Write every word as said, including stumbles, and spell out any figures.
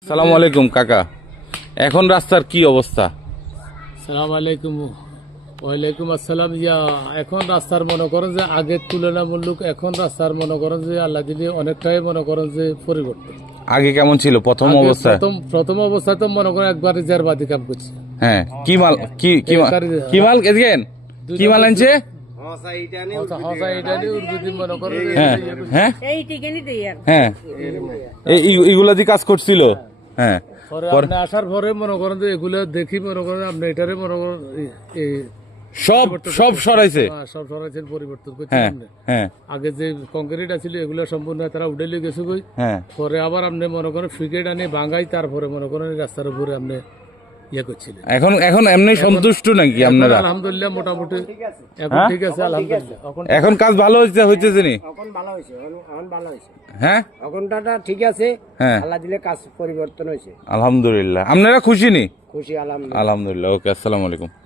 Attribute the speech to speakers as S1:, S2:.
S1: সালাম আলাইকুম কাকা, এখন রাস্তার কি অবস্থা?
S2: সালাম আলাইকুম। ওয়ালাইকুম আসসালাম। ইয়া এখন রাস্তার মনে করেন যে আগের তুলনামূলক এখন রাস্তার মনে করেন যে আল্লাহ দিলে অনেকটাই মনে করেন যে পরিবর্তন।
S1: আগে কেমন ছিল প্রথম
S2: আগে
S1: অবস্থা?
S2: প্রথম প্রথম অবস্থায় তো মনে করেন একবার রিজার বাদি কাম করছে।
S1: হ্যাঁ, কি মাল কি কি মাল কি মাল এদিকেন কি মাল আনছে?
S2: হসা এটা নিয়ে উর্দুদি মনে করেন যে
S1: হ্যাঁ
S2: ইয়ে করছে।
S1: হ্যাঁ
S3: এই টিকেনি তো ইয়ার
S1: হ্যাঁ, এই এগুলা দিয়ে কাজ করছিল। হ্যাঁ,
S2: পরে
S1: পরে
S2: আপনি আসার পরে মনে করেন যে এগুলো দেখি মনে করেন আপনি এটারে মনে করেন এই- এই
S1: সব সব সরাইছে।
S2: হ্যাঁ, সব সরাইছেন, পরিবর্তন করছেন
S1: হ্যাঁ
S2: আপনি।
S1: হ্যাঁ
S2: আগে যে কংক্রিট আছিল এগুলো সম্পূর্ণ তারা উঠে লিয়ে গেছে কই।
S1: হ্যাঁ,
S2: পরে আবার আপনি মনে করেন ফ্রিগেড আনি ভাঙাই, তারপরে মনে করেন এই রাস্তার উপরে আপনি ইয়ে করছিলেন।
S1: এখন এখন এমনি সন্তুষ্ট নাকি আপনারা?
S2: এখন আলহামদুলিল্লাহ মোটামুটি এখন
S1: হ্যাঁ?
S2: ঠিক আছে আলহামদুলিল্লাহ। এখন
S1: এখন কাজ ভালো হইছে হইতেছে নি?
S4: এখন ভালো হয়েছে, এখন- এখন ভালো হয়েছে,
S1: হ্যাঁ
S4: এখনটা ঠিক আছে।
S1: হ্যাঁ,
S4: আল্লাহ দিলে কাজ পরিবর্তন হয়েছে,
S1: আলহামদুলিল্লাহ। আপনারা খুশি নি?
S4: খুশি আলহামদুলিল্লাহ।
S1: আলহামদুলিল্লাহ। ওকে, আসসালামু আলাইকুম।